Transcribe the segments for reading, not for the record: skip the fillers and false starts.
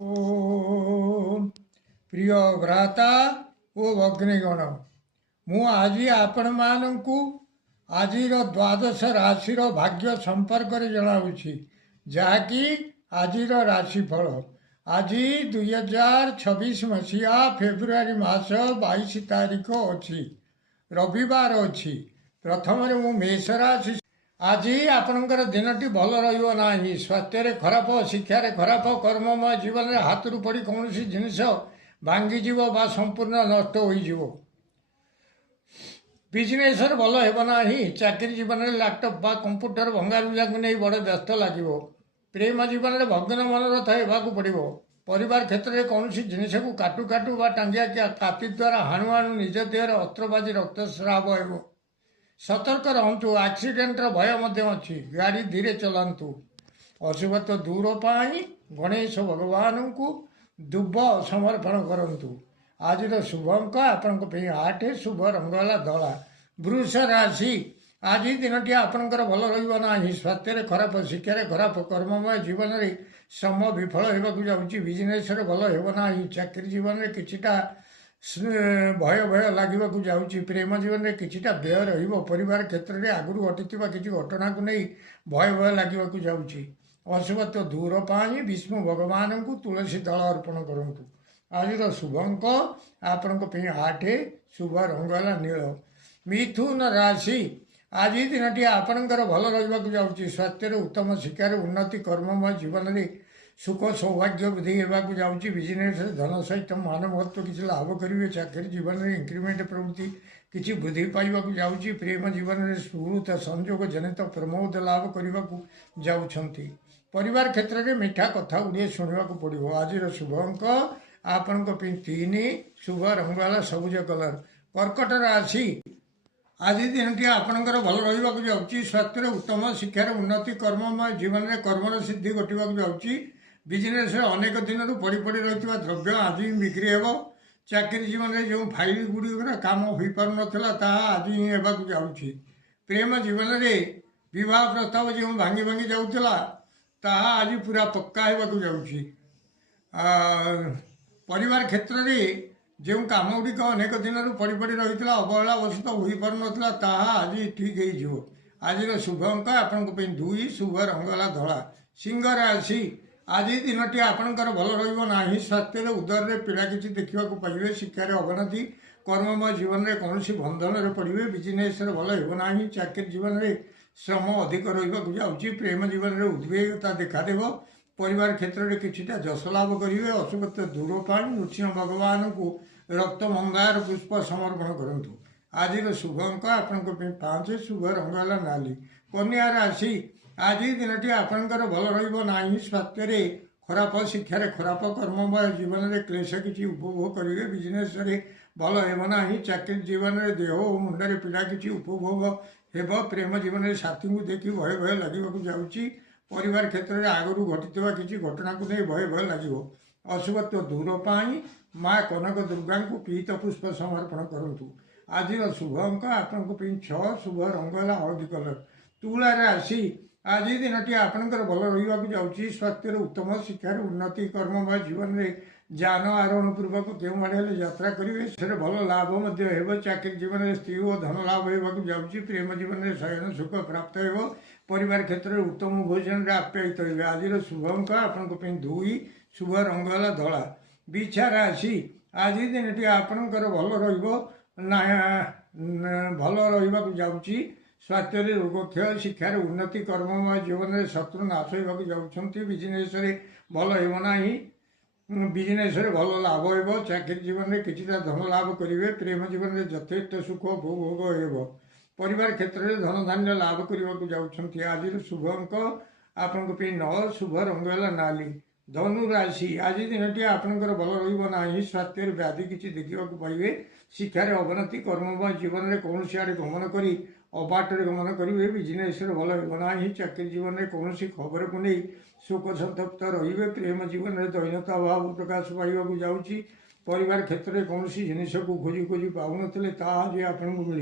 ओम प्रिय भ्राता ओ अग्निगण मु आज आपण मानू आज द्वादश राशि भाग्य संपर्क जनाऊँगी जहाँकि आज राशिफल आज 2026 मसीहा फेब्रुआरी मास 22 तारीख अच्छी रविवार अच्छी प्रथम मु मेष राशि आज आपणकर दिनटी भल रहा स्वास्थ्य खराब शिक्षार खराब कर्ममय जीवन में हाथ रू पड़ी कौन जिनस भांगीज संपूर्ण नष्ट हो बिजनेस भल होना चाकरी जीवन में लैपटॉप बा कंप्यूटर भंगारुजा को नहीं बड़ व्यस्त लगे प्रेम जीवन में भग्न मनोरथ होगा पड़ो परिवार क्षेत्र में कौन जिनस को काटू काटू टांगिया काति द्वारा हाणु हाणु निज देह अस्त्रबाजी रक्तस्राव हो सतर्क रहतु आक्सीडेंट भय अच्छी गाड़ी धीरे चलातु अशुभत्व दूर पाई गणेश भगवान को दुब समर्पण करतु आज शुभ अंक आपण 8 शुभ रंगला धला वृष राशि आज दिन आपणकर भल रहा स्वास्थ्य खराब शिक्षार खराब कर्ममय जीवन में श्रम विफल होगा जाऊँगी बिजनेस भल होना चाकरी जीवन में किछिटा भय भय लगे जाऊँगी प्रेम जीवन में किछिटा व्यय रविवार क्षेत्र में आगु घटी किसी घटना को नहीं भय भय लगे जाऊँगी अशुभत्व दूर पाई विष्णु भगवान को तुलसी दल अर्पण करूँ आज शुभ अंक आपण 8 शुभ रंगला नील मिथुन राशि आज दिन आपणकर भल रहा जाऊँगी स्वास्थ्य उत्तम शिक्षार उन्नति कर्ममय जीवन में सुख सौभाग्य वृद्धि होगा जाऊँगी बिजनेस धन सहित मान महत्व किसी लाभ करेंगे चाकरी जीवन में इंक्रीमेंट प्रवृत्ति किसी वृद्धि पाइबा जाऊँगी प्रेम जीवन में सुहृत संयोग जनित प्रमोद लाभ करने को जाऊँगी परिवार क्षेत्र में मीठा कथा गुड़िए शुणा पड़ो आज शुभ अंक आपण 3 शुभ रंगवाला सबुज कलर कर्कट राशि आज दिन आपणकर भल रहा जाऊँगी स्वास्थ्य उत्तम शिक्षार उन्नति कर्ममय जीवन में कर्मर सिद्धि घटवा जाऊँगी बिजनेस अनेक दिन पड़ी पड़ी रही द्रव्य आज बिक्री हो चाकरी जीवन में जो फाइल गुड़िक कम हो पार ना आज ही होगा जाऊँगी प्रेम जीवन में विवाह प्रस्ताव जो भांगी भांगी जाऊला आज पूरा पक्का होगा जाऊँगी परिवार क्षेत्र में जो कम गुड़िक अनेक दिन पड़ी पड़ी रही अवहेला वशत हो पार ना आज ठीक हो आज शुभ अंक आपण 2 शुभ रंगला धला सिंह राशि आज दिन आपणकर भल रहा स्वास्थ्य उदर में पीड़ा किसी देखा पाइबे शिक्षार अवनति कर्ममय जीवन में कौन बंधन में पड़े बिजनेस भल होना चाकरी जीवन में श्रम अधिक रहा जाऊँगी प्रेम जीवन में उद्वेगता देखादेव परिवार क्षेत्र में किछिटा जस लाभ करेंगे अशुभत्व दूर पाई नृसिंह भगवान को रक्त मंगार पुष्प समर्पण करूँ आज शुभ अंक आपण 5 शुभ रंगला नाली कन्या राशि आज दिन आपणकर भल रहा स्वास्थ्य खराब शिक्षार खराब कर्ममय जीवन में क्लेश किसी उपभोग करेंगे बिजनेस भल होना चाकरी जीवन में देह और मुंडे पीड़ा किसी उपभोग हो प्रेम जीवन में साथी को देखी भय भय लगे जाऊँगी परिवार क्षेत्र में आगु घटी किसी घटना को नहीं भय भय लगे अशुभत्व दूर पाई माँ कनक दुर्गा को पीत पुष्प समर्पण करूँ आज शुभ अंक आपण 6 शुभ रंगला हलदी कलर तुला राशि आज दिन आपणकर भल रहा जाऊँगी स्वास्थ्य उत्तम शिक्षार उन्नति कर्ममय जीवन में जान आरोहण पूर्वक क्यों आड़े यात्रा करेंगे से भल लाभ हो चाकरी जीवन में स्त्री और धन लाभ होगा जाऊँगी प्रेम जीवन में शयन सुख प्राप्त हो परिवार क्षेत्र में उत्तम भोजन में आप्यायित हो आज शुभ अंक आपण 2 शुभ रंगला धला बिछा राशि आज दिन आपणकर भल रहा जाऊँगी स्वास्थ्य रोगक्षय शिक्षार उन्नति कर्ममय जीवन में शत्रु नाश होगा जाऊँगी बिजनेस भल होना बिजनेस भल लाभ हो चाकरी जीवन में किछिटा धन लाभ करेंगे प्रेम जीवन में यथेष्ट सुख उपभोग हो परिवार क्षेत्र में धन धान्य लाभ करने जाऊँगी आज शुभ अंक आपण 9 शुभ रंगला नाली धनु राशि आज दिन आपणकर भल रहा स्वास्थ्य व्याधि किसी देखा पाइबे शिक्षार अवनति कर्ममय जीवन में कौन आड़े गमन कर अबाटर गमन करेंगे बिजनेस भल होना चाकरी जीवन में कौन खबर को नहीं शोक संतप्त रे प्रेम जीवन में दैन्यता भाव प्रकाश पाइबा जाऊँगी परिवार क्षेत्र में कौन जिनस को खोजी खोजी पाऊन आज आपन को मिल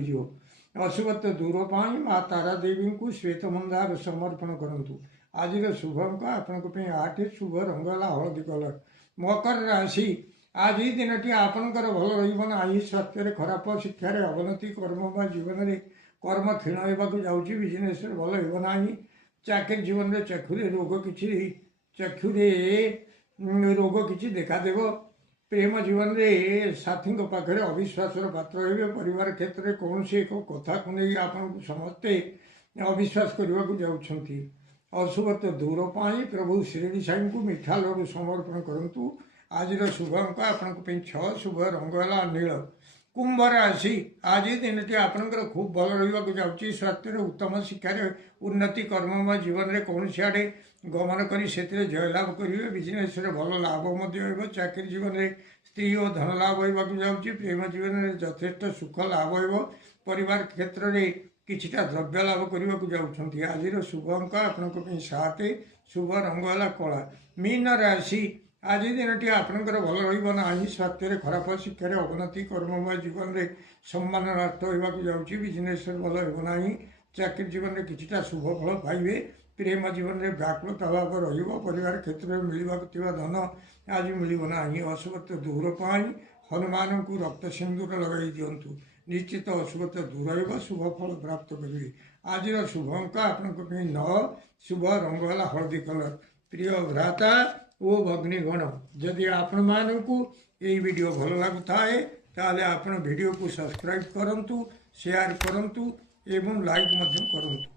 अशुभत्व दूर पाई माँ तारा देवी को श्वेत मंदार समर्पण करूँ आज शुभ अंक आपण 8 शुभ रंगला हलदी कलर ମକର ରାଶି ଆଜି ଦିନଟି ଆପଣଙ୍କର ଭଲ ରହିବ ନାହିଁ। ସ୍ୱାସ୍ଥ୍ୟରେ ଖରାପ, ଶିକ୍ଷାରେ ଅବନତି, କର୍ମ ବା ଜୀବନରେ କର୍ମ କ୍ଷୀଣ ହେବାକୁ ଯାଉଛି। ବିଜନେସରେ ଭଲ ହେବ ନାହିଁ। ଚାକିରି ଜୀବନରେ ଚକ୍ଷୁରେ ରୋଗ କିଛି ଦେଖାଦେବ। ପ୍ରେମ ଜୀବନରେ ସାଥୀଙ୍କ ପାଖରେ ଅବିଶ୍ୱାସର ପାତ୍ର ହେବେ। ପରିବାର କ୍ଷେତ୍ରରେ କୌଣସି ଏକ କଥାକୁ ନେଇ ଆପଣଙ୍କୁ ସମସ୍ତେ ଅବିଶ୍ୱାସ କରିବାକୁ ଯାଉଛନ୍ତି। ଅଶୁଭତ୍ୱ ଦୂର ପାଇଁ ପ୍ରଭୁ ଶିରିଡ଼ି ସାଇଙ୍କୁ ମିଠା ଲଡୁ ସମର୍ପଣ କରନ୍ତୁ। ଆଜିର ଶୁଭ ଅଙ୍କ ଆପଣଙ୍କ ପାଇଁ 6, ଶୁଭ ରଙ୍ଗ ହେଲା ନୀଳ। କୁମ୍ଭ ରାଶି ଆଜି ଦିନଟି ଆପଣଙ୍କର ଖୁବ୍ ଭଲ ରହିବାକୁ ଯାଉଛି। ସ୍ୱାସ୍ଥ୍ୟରେ ଉତ୍ତମ, ଶିକ୍ଷାରେ ଉନ୍ନତି, କର୍ମ ବା ଜୀବନରେ କୌଣସି ଆଡ଼େ ଗମନ କରି ସେଥିରେ ଜୟଲାଭ କରିବେ। ବିଜନେସରେ ଭଲ ଲାଭ ମଧ୍ୟ ହେବ। ଚାକିରି ଜୀବନରେ ସ୍ତ୍ରୀ ଓ ଧନ ଲାଭ ହେବାକୁ ଯାଉଛି। ପ୍ରେମ ଜୀବନରେ ଯଥେଷ୍ଟ ସୁଖ ଲାଭ ହେବ। ପରିବାର କ୍ଷେତ୍ରରେ କିଛିଟା ଦ୍ରବ୍ୟ ଲାଭ କରିବାକୁ ଯାଉଛନ୍ତି। ଆଜିର ଶୁଭ ଅଙ୍କ ଆପଣଙ୍କ ପାଇଁ 7, ଶୁଭ ରଙ୍ଗ ହେଲା କଳା। ମୀନ ରାଶି ଆଜି ଦିନଟି ଆପଣଙ୍କର ଭଲ ରହିବ ନାହିଁ। ସ୍ୱାସ୍ଥ୍ୟରେ ଖରାପ, ଶିକ୍ଷାରେ ଅବନତି, କର୍ମ ବା ଜୀବନରେ ସମ୍ମାନ ନଷ୍ଟ ହେବାକୁ ଯାଉଛି। ବିଜନେସରେ ଭଲ ହେବ ନାହିଁ। ଚାକିରି ଜୀବନରେ କିଛିଟା ଶୁଭ ଫଳ ପାଇବେ। ପ୍ରେମ ଜୀବନରେ ବ୍ୟାକୁଳତା ଭାବ ରହିବ। ପରିବାର କ୍ଷେତ୍ରରେ ମିଳିବାକୁ ଥିବା ଧନ ଆଜି ମିଳିବ ନାହିଁ। ଅଶୁଭତ୍ୱ ଦୂର ପାଇଁ ହନୁମାନଙ୍କୁ ରକ୍ତ ସିନ୍ଦୁର ଲଗାଇ ଦିଅନ୍ତୁ। ନିଶ୍ଚିତ ଅଶୁଭତ୍ୱ ଦୂର ହେବ, ଶୁଭ ଫଳ ପ୍ରାପ୍ତ କରିବେ। ଆଜିର ଶୁଭ ଅଙ୍କ ଆପଣଙ୍କ ପାଇଁ 9, ଶୁଭ ରଙ୍ଗ ହେଲା ହଳଦୀ କଲର। ପ୍ରିୟ ଭ୍ରାତା ଓ ଭଗ୍ନୀଗଣ, ଯଦି ଆପଣମାନଙ୍କୁ ଏହି ଭିଡ଼ିଓ ଭଲ ଲାଗୁଥାଏ ତାହେଲେ ଆପଣ ଭିଡ଼ିଓକୁ ସବସ୍କ୍ରାଇବ୍ କରନ୍ତୁ, ସେୟାର କରନ୍ତୁ ଏବଂ ଲାଇକ୍ ମଧ୍ୟ କରନ୍ତୁ।